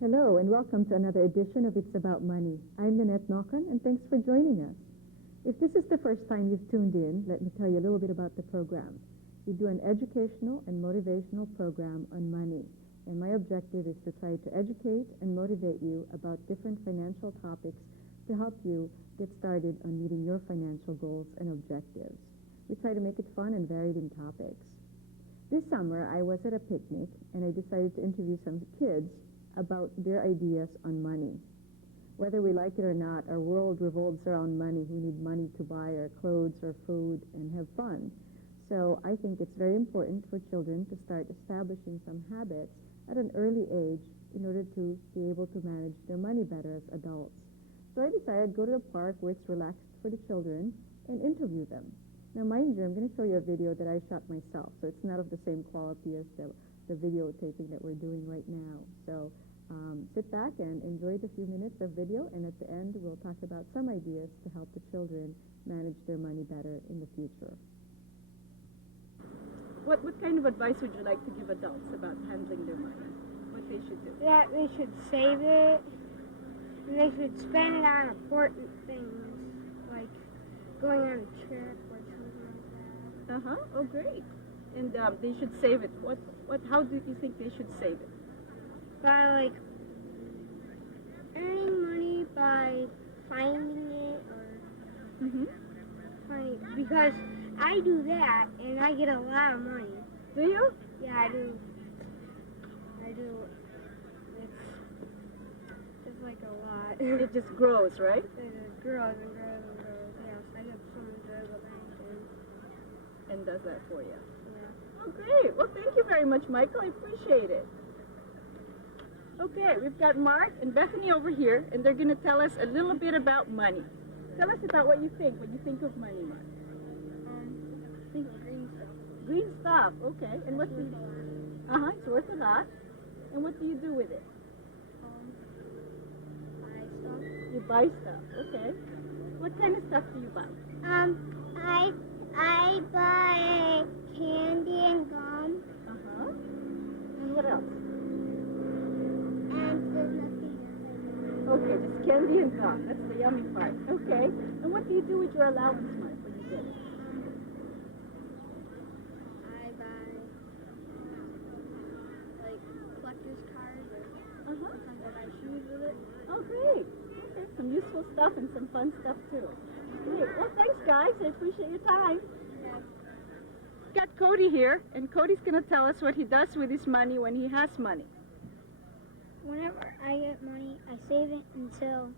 Hello and welcome to another edition of It's About Money. I'm Nanette Nocon and thanks for joining us. If this is the first time you've tuned in, let me tell you a little bit about the program. We do an educational and motivational program on money, and my objective is to try to educate and motivate you about different financial topics to help you get started on meeting your financial goals and objectives. We try to make it fun and varied in topics. This summer, I was at a picnic and I decided to interview some kids about their ideas on money. Whether we like it or not, our world revolves around money. We need money to buy our clothes or food and have fun. So I think it's very important for children to start establishing some habits at an early age in order to be able to manage their money better as adults. So I decided to go to the park where it's relaxed for the children and interview them. Now mind you, I'm going to show you a video that I shot myself, so it's not of the same quality as the videotaping that we're doing right now. So sit back and enjoy the few minutes of video, and at the end we'll talk about some ideas to help the children manage their money better in the future. What kind of advice would you like to give adults about handling their money? What they should do? That they should save it, and they should spend it on important things, like going on a trip or something like that. Oh, great. And they should save it. How do you think they should save it? By like earning money by finding it or because I do that and I get a lot of money. Do you? Yeah, I do. It's like a lot. It just grows, right? It just grows and grows and grows. Yes, I get someone to the bank And does that for you. yeah. Oh, great. Well, thank you very much, Michael. I appreciate it. Okay, we've got Mark and Bethany over here, and they're going to tell us a little bit about money. Tell us about what you think when you think of money, Mark. I think green stuff. Green stuff, okay. And what do you... It's worth a lot. And what do you do with it? Buy stuff. You buy stuff, okay. What kind of stuff do you buy? I buy candy and gum. And what else? And there's nothing else. Okay, just candy and gum. That's the yummy part. Okay. And what do you do with your allowance, Mark, when you get it? I buy like collector's cards or sometimes I buy shoes with it. Oh, great. Okay, some useful stuff and some fun stuff, too. Great. Well, thanks, guys. I appreciate your time. Yeah. We've got Cody here, and Cody's going to tell us what he does with his money when he has money. Whenever I get money, I save it until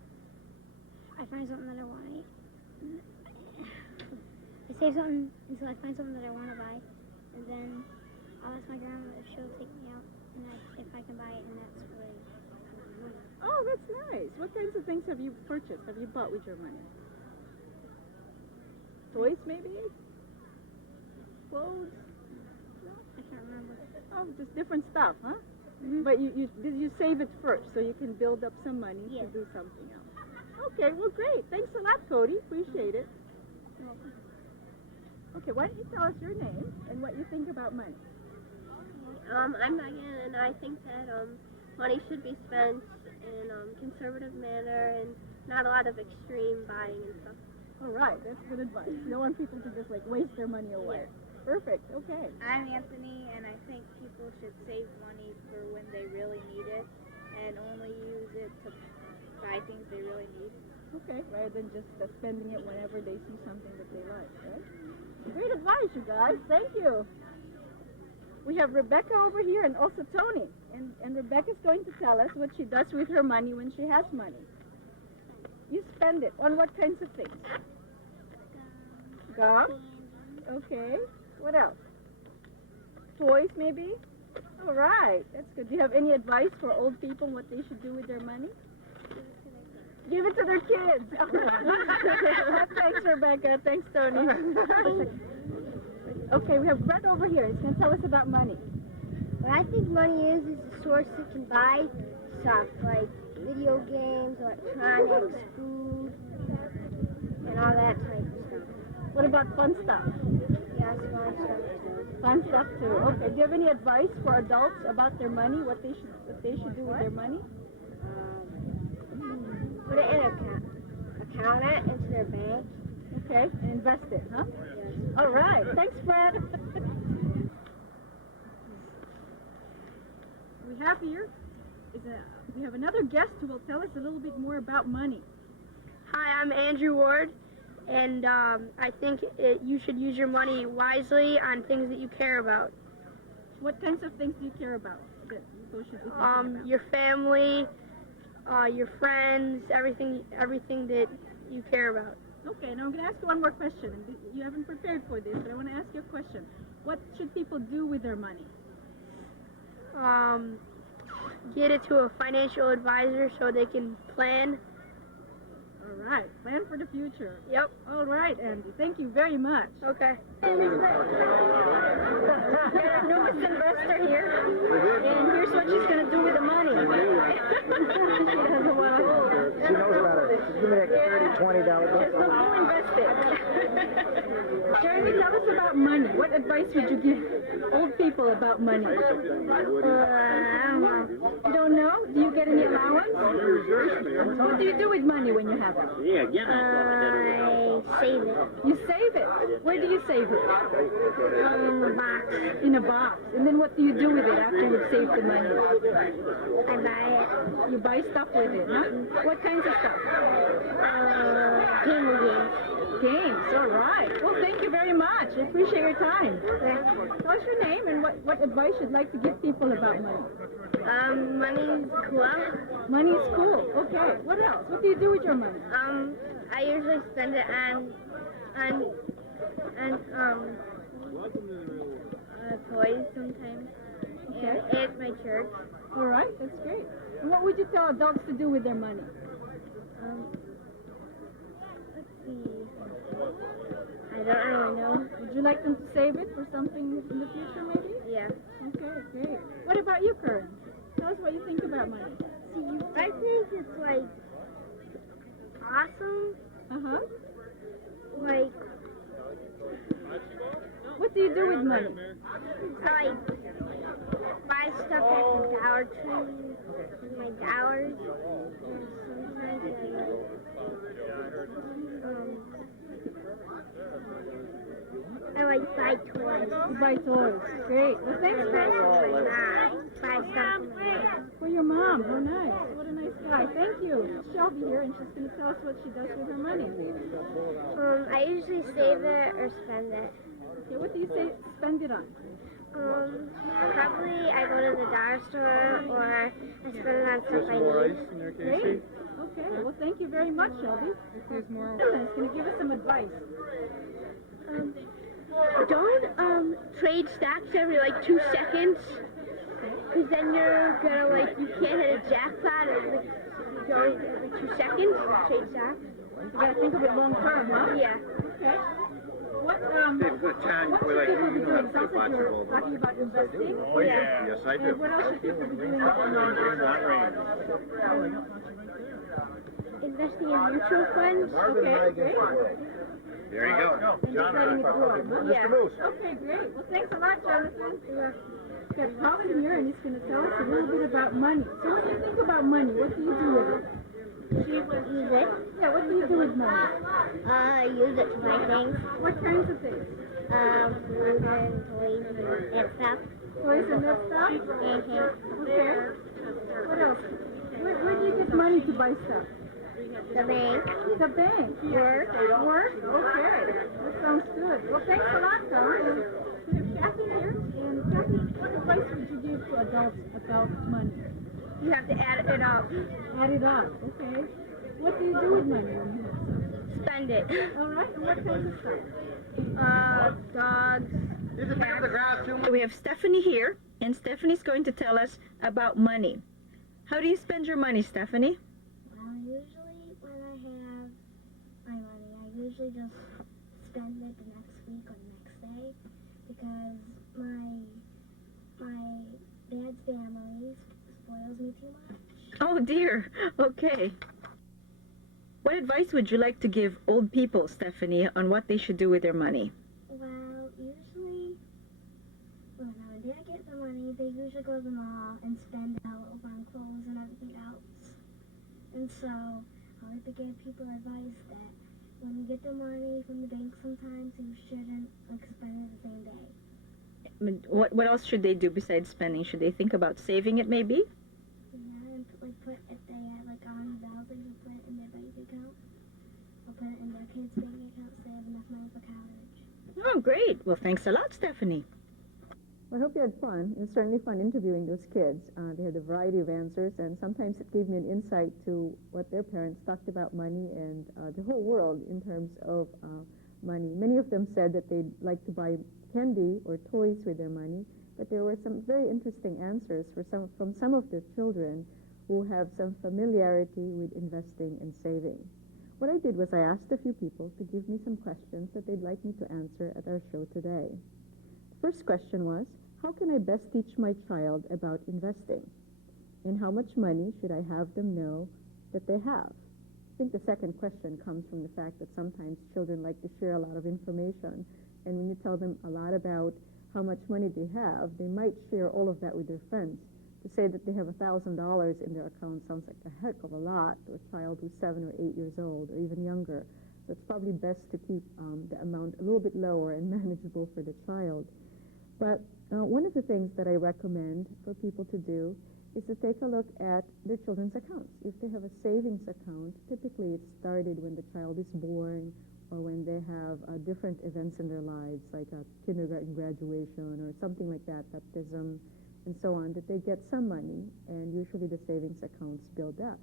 I find something that I want to eat. I save something until I find something that I want to buy, and then I'll ask my grandma if she'll take me out, and if I can buy it, and that's really money. Oh, that's nice. What kinds of things have you purchased, have you bought with your money? Toys, maybe? Clothes? No, I can't remember. Oh, just different stuff, huh? Mm-hmm. But you save it first so you can build up some money to do something else. Okay, well, great. Thanks a lot, Cody. Appreciate it. You're welcome. Okay, why don't you tell us your name and what you think about money? I'm Megan, and I think that money should be spent in a conservative manner and not a lot of extreme buying and stuff. All right, that's good advice. You don't want people to just, waste their money away. Perfect, okay. I'm Anthony, and I think people should save money for when they really need it and only use it to buy things they really need. Okay, rather than just spending it whenever they see something that they like, right? Great advice, you guys. Thank you. We have Rebecca over here and also Tony. And Rebecca's going to tell us what she does with her money when she has money. You spend it on what kinds of things? Gum? Okay. What else? Toys, maybe? All right. That's good. Do you have any advice for old people on what they should do with their money? Give it to their kids. Thanks, Rebecca. Thanks, Tony. Okay, we have Brett over here. He's going to tell us about money. What I think money is a source that can buy stuff like video games, electronics, food, and all that type of stuff. What about fun stuff? Yes, fun stuff too. Fun stuff too. Okay. Do you have any advice for adults about their money? What they should do with their money? put it in account it into their bank. Okay, and invest it, huh? Yes. All right. Thanks, Fred. We have here we have another guest who will tell us a little bit more about money. Hi, I'm Andrew Ward, and I think you should use your money wisely on things that you care about. What kinds of things do you care about that people should be thinking about? Your family, your friends, everything that you care about. Okay, now I'm going to ask you one more question. And you haven't prepared for this, but I want to ask you a question. What should people do with their money? Get it to a financial advisor so they can plan. All right, plan for the future. Yep. All right, Andy. Thank you very much. Okay. Newest investor here, and here's what she's going to do with the money. She doesn't want to. She knows about it. She's gonna make $30, $20. There's no go invest it. Jeremy, tell us about money. What advice would you give old people about money? I don't know. You don't know? Do you get any allowance? What do you do with money when you have it? I save it. You save it. Where do you save it? In a box. In a box. And then what do you do with it after you've saved the money? I buy it. You buy stuff with it, huh? What kinds of stuff? Games. Games. All right. Well, thank you very much. I appreciate your time. Tell us your name and what advice you'd like to give people about money. Money's cool. Money is cool. Okay. What else? What do you do with your money? I usually spend it on toys sometimes. Okay. And at my church. All right. That's great. And what would you tell adults to do with their money? Let's see. I don't really know. Would you like them to save it for something in the future, maybe? Yeah. Okay, great. What about you, Karen? Tell us what you think about money. I think it's like awesome. Uh-huh. Like, What do you do with money? I buy stuff at the Dollar Tree, my dollars, and sometimes I like buy toys. You buy toys. Great. Well, thanks And for buy stuff for my mom. For your mom. Oh, nice. What a nice guy. Thank you. Shelby here, and she's going to tell us what she does with her money. I usually save it or spend it. Okay, what do you say spend it on? Probably I go to the dollar store or I spend it on stuff I need. Great. Okay. Well, thank you very much, Shelby. There's more. Helen's going to give us some advice. Don't trade stocks every like 2 seconds, because then you're gonna you can't hit a jackpot every 2 seconds. Trade stocks. You got to think of it long term, huh? Yeah. Okay. What should people be doing? Sounds like you're talking about investing. Oh, yeah. Yes, I And do. what else should people be doing with their money? Investing in mutual funds. Okay, great. There you go. And just letting it grow, huh? Yeah. Okay, great. Well, thanks a lot, Jonathan. We've got Colin here, and he's going to tell us a little bit about money. So what do you think about money? What do you do with it? Use it. Yeah, what do you do with money? Use it to buy things. What kinds of things? And toys and stuff. Toys and that stuff? Okay. What else? Where do you get money to buy stuff? The bank. The bank. Work? Okay. That sounds good. Well, thanks a lot, Colin. We have Kathy here. And Kathy, what advice would you give to adults about money? You have to add it up. Add it up. Okay. What do you do with money when you have some? Spend it. All right. And what kinds of stuff? Dogs. We have Stephanie here, and Stephanie's going to tell us about money. How do you spend your money, Stephanie? Usually when I have my money, I usually just spend it the next week or the next day because my dad's family spoils me too much. Oh, dear. Okay. What advice would you like to give old people, Stephanie, on what they should do with their money? Well, usually when I didn't get the money, they usually go to the mall and spend it out on clothes and everything else. And so I like to give people advice that when you get the money from the bank, sometimes you shouldn't like spend it the same day. What else should they do besides spending? Should they think about saving it maybe? Yeah, and like put if they have like $100, they should put it in their bank account. Or put it in their kids' bank account so they have enough money for college. Oh, great. Well, thanks a lot, Stephanie. I hope you had fun. It was certainly fun interviewing those kids. They had a variety of answers, and sometimes it gave me an insight to what their parents talked about money and the whole world in terms of money. Many of them said that they'd like to buy candy or toys with their money, but there were some very interesting answers from some of the children who have some familiarity with investing and saving. What I did was I asked a few people to give me some questions that they'd like me to answer at our show today. The first question was, how can I best teach my child about investing? And how much money should I have them know that they have? I think the second question comes from the fact that sometimes children like to share a lot of information. And when you tell them a lot about how much money they have, they might share all of that with their friends. To say that they have $1,000 in their account sounds like a heck of a lot to a child who's 7 or 8 years old or even younger. So it's probably best to keep the amount a little bit lower and manageable for the child. But one of the things that I recommend for people to do is to take a look at their children's accounts. If they have a savings account, typically it's started when the child is born or when they have different events in their lives, like a kindergarten graduation or something like that, baptism, and so on, that they get some money, and usually the savings accounts build up.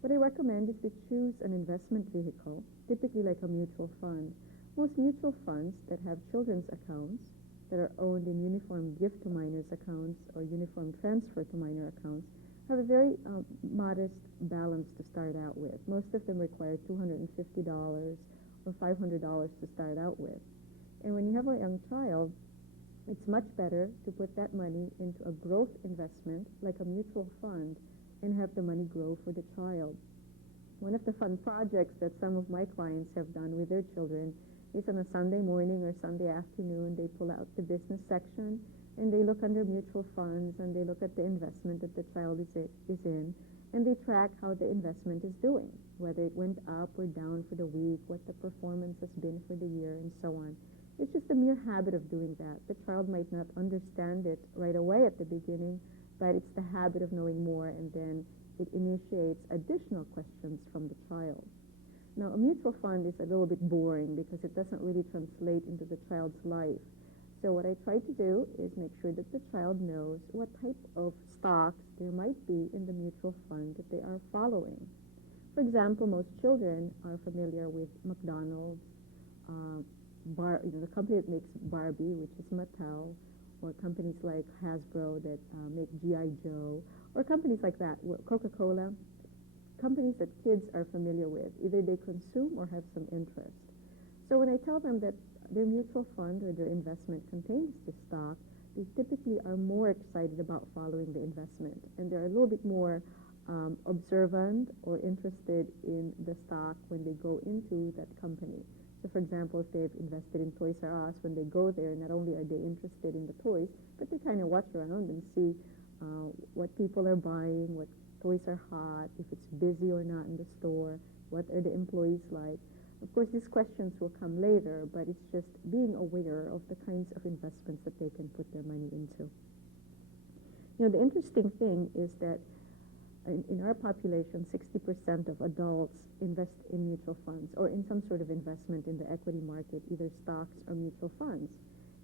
What I recommend is to choose an investment vehicle, typically like a mutual fund. Most mutual funds that have children's accounts that are owned in uniform gift to minors accounts or uniform transfer to minor accounts have a very modest balance to start out with. Most of them require $250 or $500 to start out with. And when you have a young child, it's much better to put that money into a growth investment like a mutual fund and have the money grow for the child. One of the fun projects that some of my clients have done with their children is on a Sunday morning or Sunday afternoon, they pull out the business section and they look under mutual funds and they look at the investment that the child is in, and they track how the investment is doing, whether it went up or down for the week, what the performance has been for the year, and so on. It's just a mere habit of doing that. The child might not understand it right away at the beginning, but it's the habit of knowing more, and then it initiates additional questions from the child. Now, a mutual fund is a little bit boring because it doesn't really translate into the child's life. So what I try to do is make sure that the child knows what type of stocks there might be in the mutual fund that they are following. For example, most children are familiar with McDonald's, the company that makes Barbie, which is Mattel, or companies like Hasbro that make G.I. Joe, or companies like that, Coca-Cola, companies that kids are familiar with. Either they consume or have some interest. So when I tell them that their mutual fund or their investment contains this stock, they typically are more excited about following the investment, and they're a little bit more observant or interested in the stock when they go into that company. So for example, if they've invested in Toys R Us, when they go there, not only are they interested in the toys, but they kind of watch around and see what people are buying, what toys are hot, if it's busy or not in the store, what are the employees like. Of course, these questions will come later, but it's just being aware of the kinds of investments that they can put their money into. You know, the interesting thing is that in our population, 60% of adults invest in mutual funds or in some sort of investment in the equity market, either stocks or mutual funds.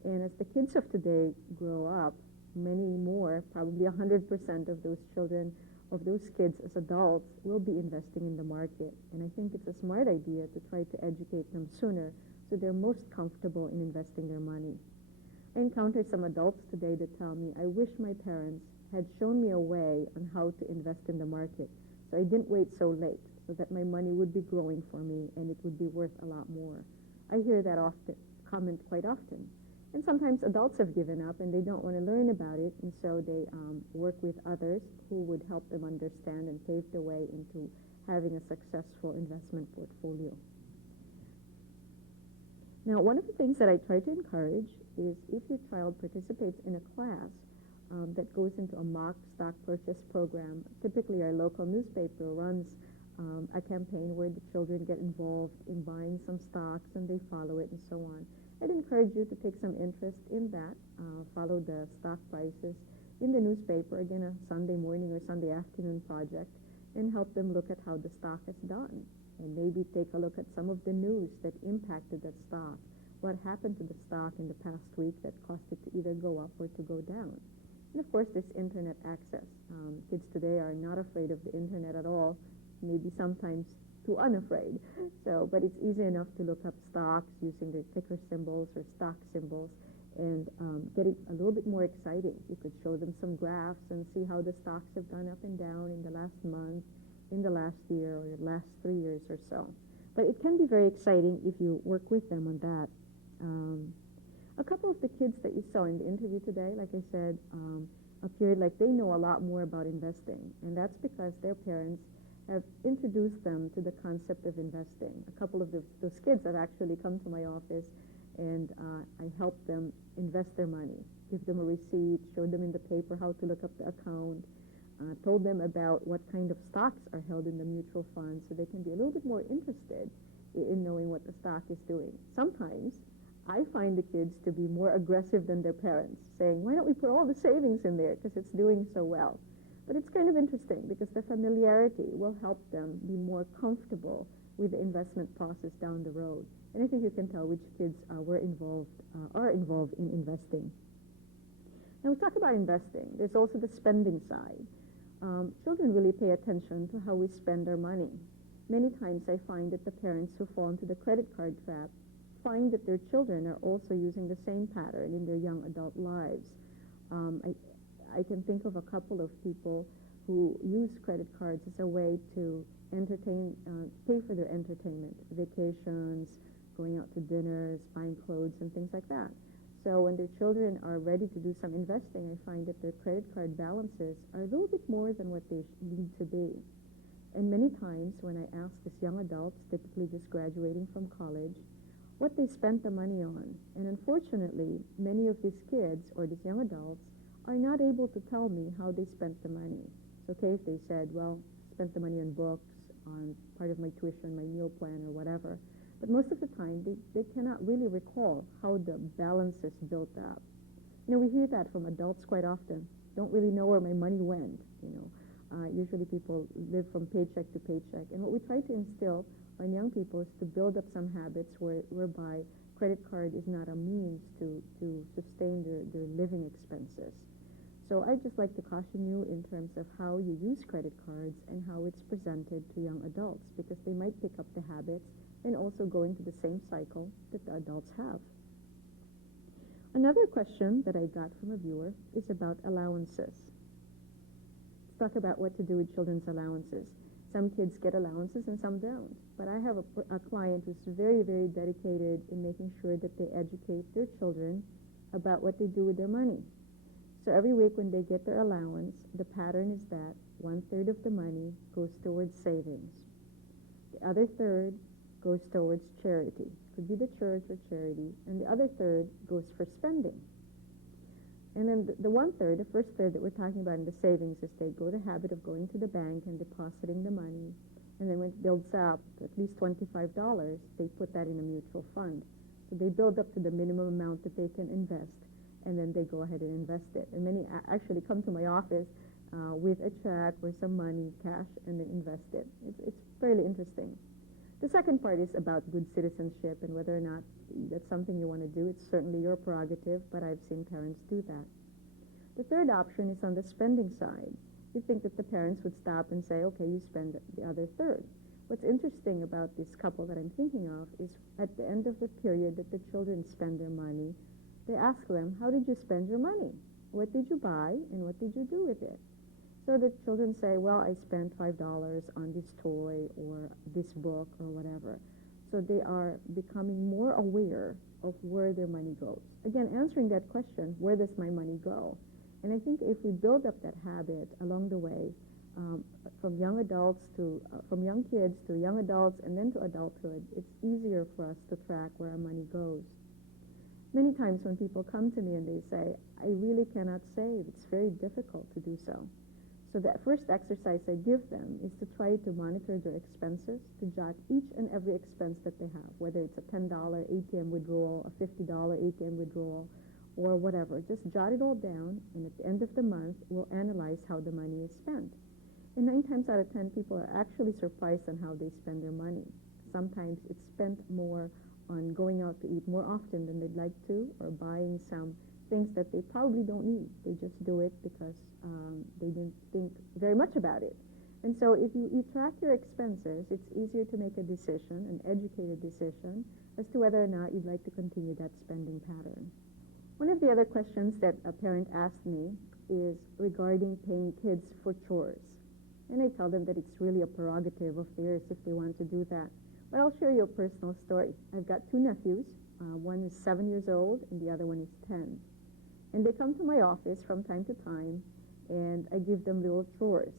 And as the kids of today grow up, many more, probably 100% of those children, of those kids as adults, will be investing in the market. And I think it's a smart idea to try to educate them sooner so they're most comfortable in investing their money. I encounter some adults today that tell me, I wish my parents had shown me a way on how to invest in the market, so I didn't wait so late, so that my money would be growing for me and it would be worth a lot more. I hear that comment quite often. And sometimes adults have given up and they don't want to learn about it, and so they work with others who would help them understand and pave the way into having a successful investment portfolio. Now, one of the things that I try to encourage is if your child participates in a class that goes into a mock stock purchase program. Typically, our local newspaper runs a campaign where the children get involved in buying some stocks and they follow it and so on. I'd encourage you to take some interest in that, follow the stock prices in the newspaper, again, a Sunday morning or Sunday afternoon project, and help them look at how the stock has done. And maybe take a look at some of the news that impacted that stock. What happened to the stock in the past week that caused it to either go up or to go down. And of course, this internet access. Kids today are not afraid of the internet at all, maybe sometimes too unafraid. But it's easy enough to look up stocks using their ticker symbols or stock symbols and get it a little bit more exciting. You could show them some graphs and see how the stocks have gone up and down in the last month, in the last year, or the last 3 years or so. But it can be very exciting if you work with them on that. A couple of the kids that you saw in the interview today, like I said, appeared like they know a lot more about investing. And that's because their parents have introduced them to the concept of investing. A couple of those kids have actually come to my office, and I helped them invest their money, give them a receipt, showed them in the paper how to look up the account, told them about what kind of stocks are held in the mutual fund so they can be a little bit more interested in knowing what the stock is doing. Sometimes I find the kids to be more aggressive than their parents, saying, why don't we put all the savings in there because it's doing so well. But it's kind of interesting because the familiarity will help them be more comfortable with the investment process down the road. And I think you can tell which kids are involved in investing. Now we talk about investing. There's also the spending side. Children really pay attention to how we spend our money. Many times I find that the parents who fall into the credit card trap find that their children are also using the same pattern in their young adult lives. I can think of a couple of people who use credit cards as a way to pay for their entertainment, vacations, going out to dinners, buying clothes, and things like that. So when their children are ready to do some investing, I find that their credit card balances are a little bit more than what they need to be. And many times when I ask these young adults, typically just graduating from college, what they spent the money on. And unfortunately, many of these kids or these young adults are not able to tell me how they spent the money. It's okay if they said, well, spent the money on books, on part of my tuition, my meal plan, or whatever. But most of the time, they cannot really recall how the balances built up. We hear that from adults quite often. Don't really know where my money went, Usually people live from paycheck to paycheck. And what we try to instill on young people is to build up some habits whereby credit card is not a means to sustain their living expenses. So I'd just like to caution you in terms of how you use credit cards and how it's presented to young adults, because they might pick up the habits and also go into the same cycle that the adults have. Another question that I got from a viewer is about allowances. Let's talk about what to do with children's allowances. Some kids get allowances and some don't. But I have a client who's very, very dedicated in making sure that they educate their children about what they do with their money. So every week when they get their allowance, the pattern is that 1/3 of the money goes towards savings. The other third goes towards charity. Could be the church or charity. And the other third goes for spending. And then the 1/3, the first third that we're talking about in the savings, is they go the habit of going to the bank and depositing the money. And then when it builds up to at least $25, they put that in a mutual fund. So they build up to the minimum amount that they can invest, and then they go ahead and invest it. And many actually come to my office with a check or some money, cash, and then invest it. It's fairly interesting. The second part is about good citizenship and whether or not that's something you want to do. It's certainly your prerogative, but I've seen parents do that. The third option is on the spending side. You think that the parents would stop and say, okay, you spend the other third. What's interesting about this couple that I'm thinking of is at the end of the period that the children spend their money, they ask them, how did you spend your money? What did you buy and what did you do with it? So the children say, well, I spent $5 on this toy or this book or whatever. So they are becoming more aware of where their money goes. Again, answering that question, where does my money go? And I think if we build up that habit along the way, from young kids to young adults and then to adulthood, it's easier for us to track where our money goes. Many times when people come to me and they say, I really cannot save, it's very difficult to do so. So the first exercise I give them is to try to monitor their expenses, to jot each and every expense that they have, whether it's a $10 ATM withdrawal, a $50 ATM withdrawal, or whatever. Just jot it all down, and at the end of the month, we'll analyze how the money is spent. And 9 times out of 10, people are actually surprised on how they spend their money. Sometimes it's spent more on going out to eat more often than they'd like to, or buying some things that they probably don't need. They just do it because they didn't think very much about it. And so if you track your expenses, it's easier to make a decision, an educated decision, as to whether or not you'd like to continue that spending pattern. One of the other questions that a parent asked me is regarding paying kids for chores. And I tell them that it's really a prerogative of theirs if they want to do that. But I'll share you a personal story. I've got 2 nephews. One is 7 years old and the other one is 10. And they come to my office from time to time, and I give them little chores.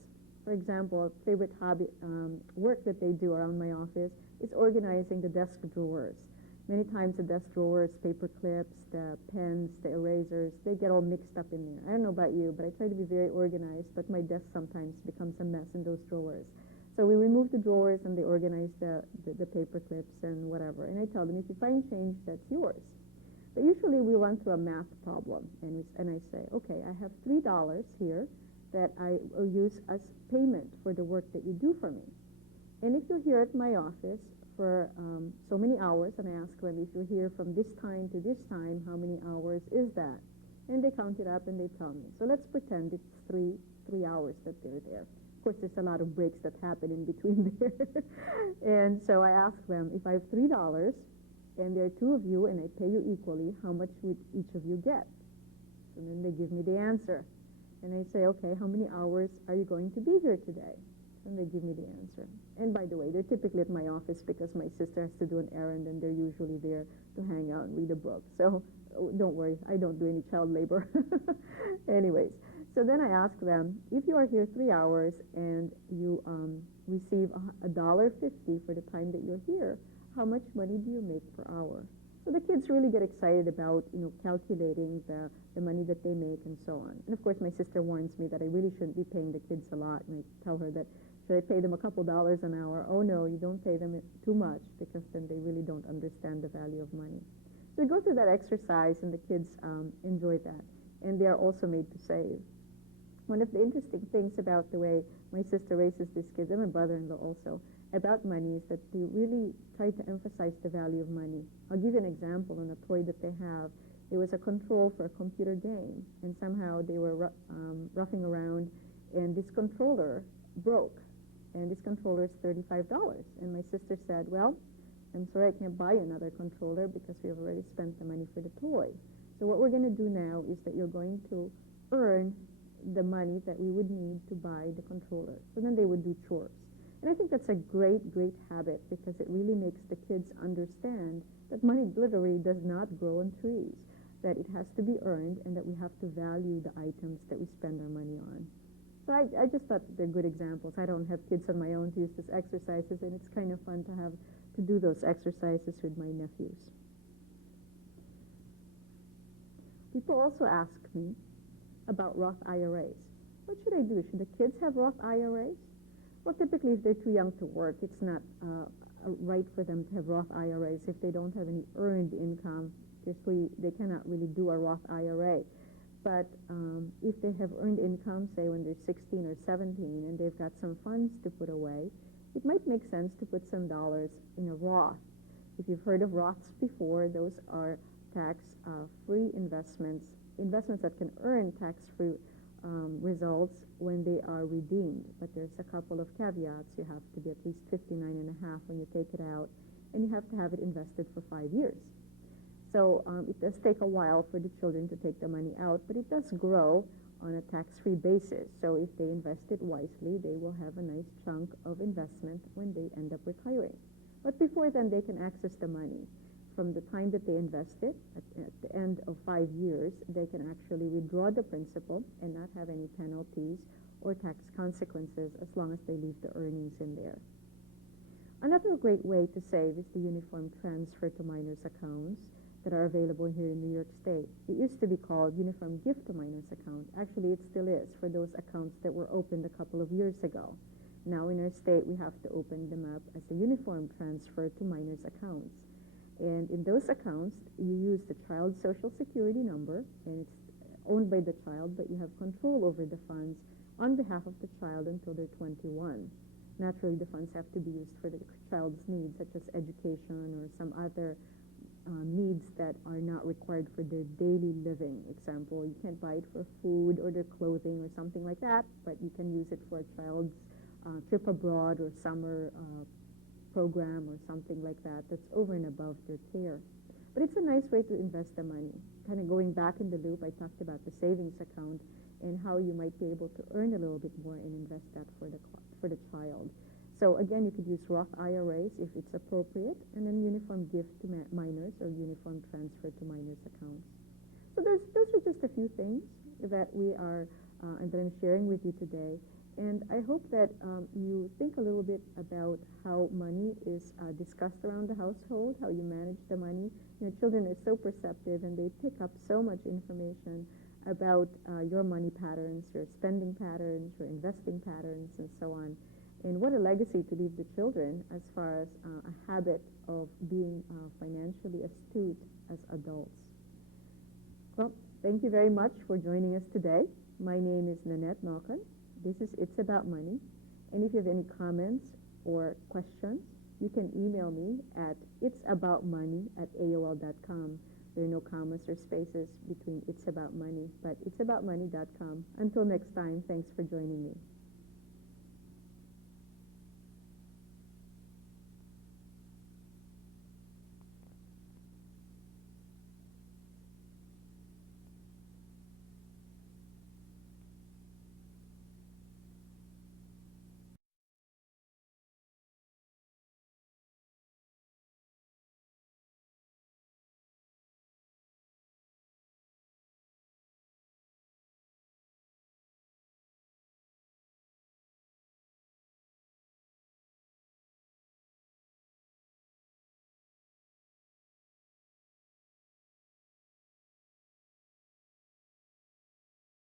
For example, a favorite hobby work that they do around my office is organizing the desk drawers. Many times the desk drawers, paper clips, the pens, the erasers, they get all mixed up in there. I don't know about you, but I try to be very organized, but my desk sometimes becomes a mess in those drawers. So we remove the drawers and they organize the paper clips and whatever. And I tell them, if you find change, that's yours. But usually we run through a math problem, and I say, okay, I have $3 here that I will use as payment for the work that you do for me. And if you're here at my office for so many hours, and I ask them, if you're here from this time to this time, how many hours is that? And they count it up and they tell me. So let's pretend it's three hours that they're there. Of course, there's a lot of breaks that happen in between there. And so I ask them, if I have $3, and there are 2 of you, and I pay you equally, how much would each of you get? And then they give me the answer. And I say, okay, how many hours are you going to be here today? And they give me the answer. And by the way, they're typically at my office because my sister has to do an errand, and they're usually there to hang out and read a book. So don't worry, I don't do any child labor. Anyways, so then I ask them, if you are here 3 hours and you receive $1.50 for the time that you're here, how much money do you make per hour? So the kids really get excited about, calculating the money that they make and so on. And of course, my sister warns me that I really shouldn't be paying the kids a lot. And I tell her that, should I pay them a couple dollars an hour? Oh no, you don't pay them too much, because then they really don't understand the value of money. So we go through that exercise, and the kids enjoy that. And they are also made to save. One of the interesting things about the way my sister raises these kids, and my brother-in-law also, about money is that they really try to emphasize the value of money. I'll give you an example on a toy that they have. It was a control for a computer game, and somehow they were roughing around, and this controller broke, and this controller is $35. And my sister said, well, I'm sorry, I can't buy another controller because we have already spent the money for the toy. So what we're going to do now is that you're going to earn the money that we would need to buy the controller. So then they would do chores. And I think that's a great, great habit, because it really makes the kids understand that money literally does not grow on trees, that it has to be earned, and that we have to value the items that we spend our money on. So I just thought that they're good examples. I don't have kids of my own to use these exercises, and it's kind of fun to do those exercises with my nephews. People also ask me about Roth IRAs. What should I do? Should the kids have Roth IRAs? Well, typically, if they're too young to work, it's not right for them to have Roth IRAs. If they don't have any earned income, they cannot really do a Roth IRA. But if they have earned income, say when they're 16 or 17, and they've got some funds to put away, it might make sense to put some dollars in a Roth. If you've heard of Roths before, those are tax-free investments that can earn tax-free results when they are redeemed. But there's a couple of caveats. You have to be at least 59.5 when you take it out, and you have to have it invested for 5 years. So it does take a while for the children to take the money out, but it does grow on a tax-free basis. So if they invest it wisely, they will have a nice chunk of investment when they end up retiring. But before then, they can access the money. From the time that they invest it, at the end of 5 years, they can actually withdraw the principal and not have any penalties or tax consequences as long as they leave the earnings in there. Another great way to save is the uniform transfer to minors accounts. that are available here in New York State. It used to be called Uniform Gift to Minors account. Actually, it still is for those accounts that were opened a couple of years ago. Now in our state, we have to open them up as a uniform transfer to minors accounts. And in those accounts, you use the child's social security number, and it's owned by the child, but you have control over the funds on behalf of the child until they're 21. Naturally, the funds have to be used for the child's needs, such as education or some other needs that are not required for their daily living. Example, you can't buy it for food or their clothing or something like that, but you can use it for a child's trip abroad or summer program or something like that that's over and above their care. But it's a nice way to invest the money. Kind of going back in the loop, I talked about the savings account and how you might be able to earn a little bit more and invest that for the child. So again, you could use Roth IRAs if it's appropriate, and then uniform gift to minors or uniform transfer to minors accounts. So those are just a few things that we are and that I'm sharing with you today. And I hope that you think a little bit about how money is discussed around the household, how you manage the money. You know, children are so perceptive, and they pick up so much information about your money patterns, your spending patterns, your investing patterns, and so on. And what a legacy to leave the children as far as a habit of being financially astute as adults. Well, thank you very much for joining us today. My name is Nanette Malkin. This is It's About Money. And if you have any comments or questions, you can email me at itsaboutmoney@aol.com. There are no commas or spaces between It's About Money, but itsaboutmoney.com. Until next time, thanks for joining me.